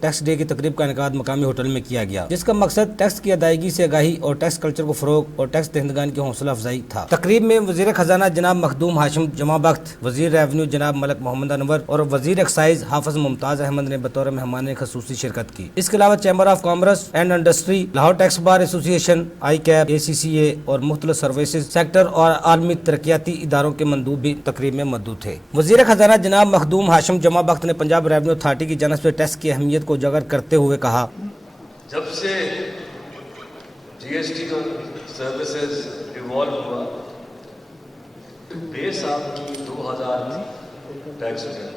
Tax day کی تقریب کا انعقاد مقامی ہوٹل میں کیا گیا، جس کا مقصد ٹیکس کی ادائیگی سے آگاہی اور ٹیکس کلچر کو فروغ اور ٹیکس دہندگان کی حوصلہ افزائی تھا۔ تقریب میں وزیر خزانہ جناب مخدوم ہاشم جمع بخت، وزیر ریونیو جناب ملک محمد انور اور وزیر ایکسائز حافظ ممتاز احمد نے بطور مہمان خصوصی شرکت کی۔ اس کے علاوہ chamber of commerce and industry, Lahore tax bar association, I keep, ACCA اور مختلف سروسز سیکٹر اور عالمی ترقیاتی اداروں کے مندوب بھی تقریب میں موجود تھے۔ وزیر خزانہ جناب مخدوم ہاشم جمع بخت نے پنجاب ریونیو اتھارٹی کی جانب سے ٹیکس کی اہمیت کو اجاگر کرتے ہوئے کہا، جب سے GST کا سروسز ایوالو ہوا، بیس آپ کی 2000 ٹیکس ہے،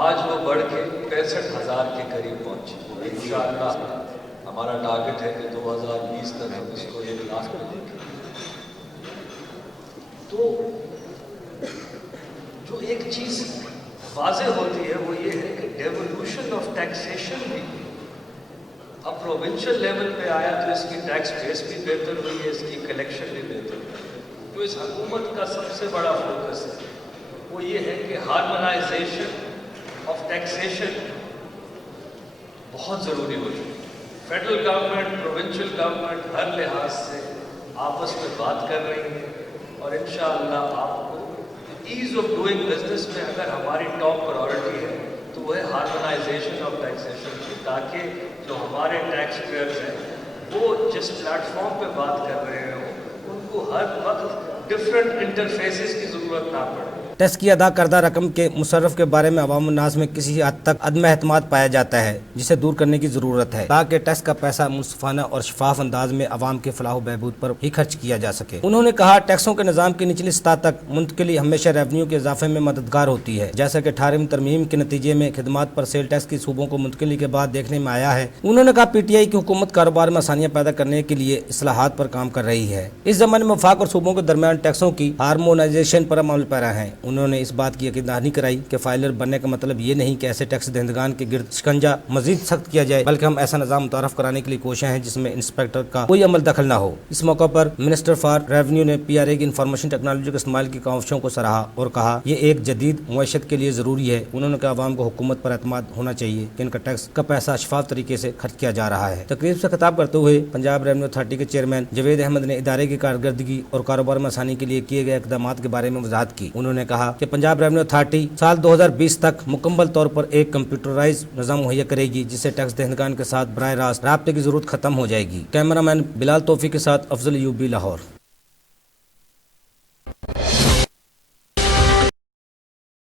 آج وہ بڑھ کے 65,000 کے قریب پہنچی۔ انشاءاللہ ہمارا ٹارگٹ ہے کہ 2020 تک ہم اس کو 1 لاکھ میں دیکھیں۔ تو جو ایک چیز واضح ہوتی ہے وہ یہ ہے کہ ڈیولوشن آف ٹیکسیشن بھی اب پروونشل لیول پہ آیا تو اس کی ٹیکس بیس بھی بہتر ہوئی ہے، اس کی کلیکشن بھی بہتر ہوئی۔ تو اس حکومت کا سب سے بڑا فوکس ہے وہ یہ ہے کہ ہارمونائزیشن آف ٹیکسیشن بہت ضروری ہو چکی ہے۔ فیڈرل گورنمنٹ، پروونشل گورنمنٹ ہر لحاظ سے آپس میں بات کر رہی ہے، اور انشاءاللہ آپ کو ایز آف ڈوئنگ بزنس میں اگر ہماری ٹاپ پرائورٹی ہے تو وہ ہے ہارمونائزیشن آف ٹیکسیشن کی، تاکہ جو ہمارے ٹیکس پیئرز ہیں وہ جس پلیٹ فارم پہ بات کر رہے ہوں ان کو ہر وقت ڈفرینٹ انٹرفیسز کی ضرورت نہ پڑے۔ ٹیکس کی ادا کردہ رقم کے مصرف کے بارے میں عوام الناس میں کسی حد تک عدم اعتماد پایا جاتا ہے، جسے دور کرنے کی ضرورت ہے تاکہ ٹیکس کا پیسہ منصفانہ اور شفاف انداز میں عوام کے فلاح و بہبود پر ہی خرچ کیا جا سکے۔ انہوں نے کہا، ٹیکسوں کے نظام کی نچلی سطح تک منتقلی ہمیشہ ریونیو کے اضافے میں مددگار ہوتی ہے، جیسا کہ 18ویں ترمیم کے نتیجے میں خدمات پر سیل ٹیکس کی صوبوں کو منتقلی کے بعد دیکھنے میں آیا ہے۔ انہوں نے کہا، PTI کی حکومت کاروبار میں آسانیاں پیدا کرنے کے لیے اصلاحات پر کام کر رہی ہے۔ اس زمانے میں وفاق اور صوبوں کے درمیان ٹیکسوں کی ہارمونائزیشن پر عمل پیرا ہے۔ انہوں نے اس بات کی یقین دہانی کرائی کہ فائلر بننے کا مطلب یہ نہیں کہ ایسے ٹیکس دہندگان کے گرد شکنجہ مزید سخت کیا جائے، بلکہ ہم ایسا نظام متعارف کرانے کے لیے کوشاں ہیں جس میں انسپیکٹر کا کوئی عمل دخل نہ ہو۔ اس موقع پر منسٹر فار ریونیو نے PRA کی انفارمیشن ٹیکنالوجی کے استعمال کی کاوشوں کو سراہا اور کہا، یہ ایک جدید معیشت کے لیے ضروری ہے۔ انہوں نے کہا، عوام کو حکومت پر اعتماد ہونا چاہیے کہ ان کا ٹیکس کا پیسہ شفاف طریقے سے خرچ کیا جا رہا ہے۔ تقریب سے خطاب کرتے ہوئے پنجاب ریونیو اتھارٹی کے چیئرمین جاوید احمد نے ادارے کی کارکردگی اور کاروبار میں آسانی کے لیے کیے گئے اقدامات کے بارے میں وضاحت کی۔ انہوں نے کہا کہ پنجاب ریونیو اتھارٹی سال 2020 تک مکمل طور پر ایک کمپیوٹرائز نظام مہیا کرے گی، جس سے ٹیکس دہندگان کے ساتھ براہ راست رابطے کی ضرورت ختم ہو جائے گی۔ کیمرہ مین بلال توفیق کے ساتھ افضل ایوبی، لاہور۔